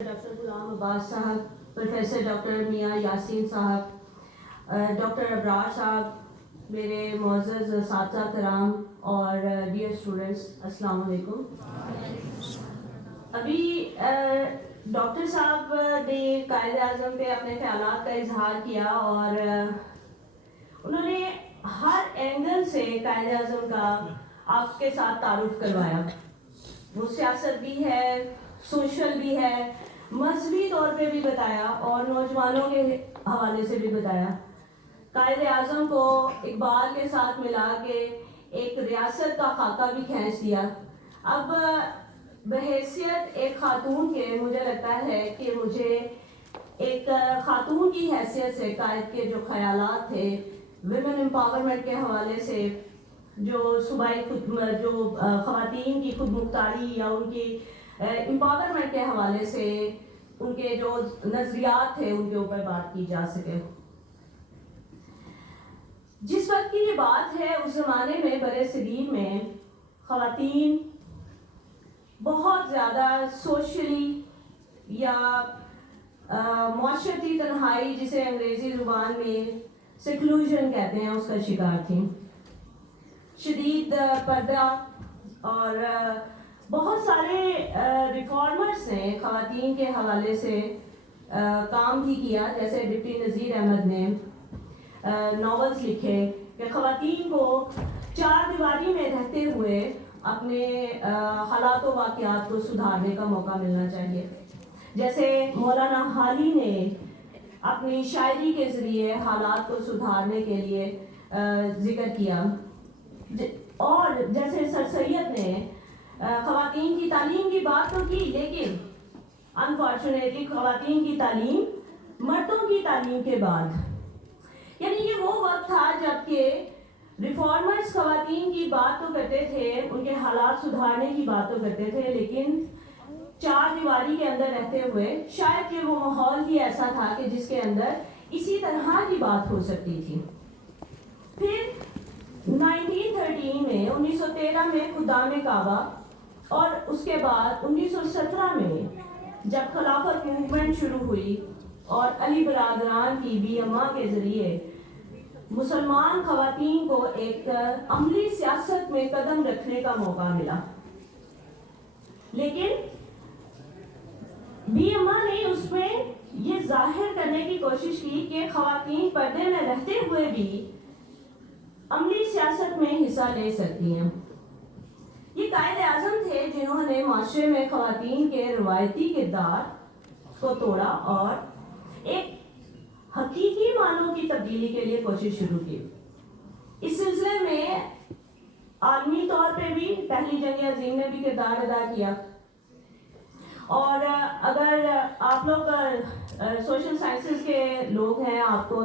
Doctor Ghulam Abbas صاحب، professor doctor میاں یاسین صاحب، ڈاکٹر ابرار صاحب، میرے معزز اساتذہ کرام اور ڈیئر اسٹوڈنٹس، السلام علیکم۔ ابھی ڈاکٹر صاحب نے قائد اعظم پہ اپنے خیالات کا اظہار کیا اور انہوں نے ہر اینگل سے قائد اعظم کا آپ کے ساتھ تعارف کروایا۔ وہ سیاست بھی ہے، سوشل بھی ہے، مذہبی طور پہ بھی بتایا اور نوجوانوں کے حوالے سے بھی بتایا۔ قائد اعظم کو اقبال کے ساتھ ملا کے ایک ریاست کا خاکہ بھی کھینچ دیا۔ اب بحیثیت ایک خاتون کے مجھے لگتا ہے کہ مجھے ایک خاتون کی حیثیت سے قائد کے جو خیالات تھے ویمن امپاورمنٹ کے حوالے سے، جو صوبائی جو خواتین کی خود مختاری یا ان کی امپاورمنٹ کے حوالے سے ان کے جو نظریات تھے ان کے اوپر بات کی جا سکے۔ جس وقت کی یہ بات ہے اس زمانے میں برِ صغیر میں خواتین بہت زیادہ سوشلی یا معاشرتی تنہائی، جسے انگریزی زبان میں سیکلوژن کہتے ہیں، اس کا شکار تھیں۔ شدید پردہ اور بہت سارے ریفارمرز نے خواتین کے حوالے سے کام بھی کیا، جیسے ڈپٹی نذیر احمد نے ناولز لکھے کہ خواتین کو چار دیواری میں رہتے ہوئے اپنے حالات و واقعات کو سدھارنے کا موقع ملنا چاہیے۔ جیسے مولانا حالی نے اپنی شاعری کے ذریعے حالات کو سدھارنے کے لیے ذکر کیا، اور جیسے سر سید نے خواتین کی تعلیم کی بات تو کی، لیکن انفارچونیٹلی خواتین کی تعلیم مردوں کی تعلیم کے بعد، یعنی یہ وہ وقت تھا جب کہ ریفارمرز خواتین کی بات تو کرتے تھے، ان کے حالات سدھارنے کی بات تو کرتے تھے، لیکن چار دیواری کے اندر رہتے ہوئے شاید کہ وہ ماحول بھی ایسا تھا کہ جس کے اندر اسی طرح کی بات ہو سکتی تھی۔ پھر 1913 میں 1913 میں خدام کعبہ اور اس کے بعد 1917 میں جب خلافت موومنٹ شروع ہوئی اور علی برادران کی بی اما کے ذریعے مسلمان خواتین کو ایک عملی سیاست میں قدم رکھنے کا موقع ملا، لیکن بی اما نے اس میں یہ ظاہر کرنے کی کوشش کی کہ خواتین پردے میں رہتے ہوئے بھی عملی سیاست میں حصہ لے سکتی ہیں۔ یہ قائد اعظم تھے جنہوں نے معاشرے میں خواتین کے روایتی کردار کو توڑا اور ایک حقیقی معنوں کی تبدیلی کے لیے کوشش شروع کی۔ اس سلسلے میں عالمی طور پہ بھی پہلی جنگ عظیم نے بھی کردار ادا کیا، اور اگر آپ لوگ سوشل سائنسز کے لوگ ہیں، آپ کو